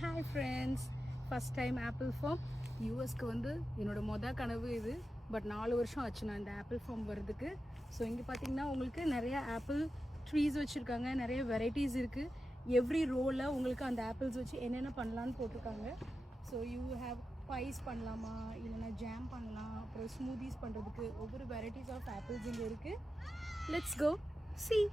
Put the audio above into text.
Hi friends, first time apple farm US க்கு வந்து என்னோட கனவு இது. பட் 4 வருஷம் ஆச்சு நான் இந்த ஆப்பிள் ஃபார்ம் வரதுக்கு. ஸோ இங்கே பார்த்தீங்கன்னா உங்களுக்கு நிறைய ஆப்பிள் ட்ரீஸ் வச்சுருக்காங்க, நிறைய வெரைட்டிஸ் இருக்குது. எவ்ரி ரோவில் உங்களுக்கு அந்த ஆப்பிள்ஸ் வச்சு என்னென்ன பண்ணலான்னு போட்டிருக்காங்க. ஸோ யூ ஹேவ் பைஸ் பண்ணலாமா, இல்லைனா ஜாம் பண்ணலாம், அப்புறம் ஸ்மூதிஸ் பண்ணுறதுக்கு ஒவ்வொரு வெரைட்டிஸ் ஆஃப் ஆப்பிள்ஸ் இங்கே இருக்குது. Let's go see.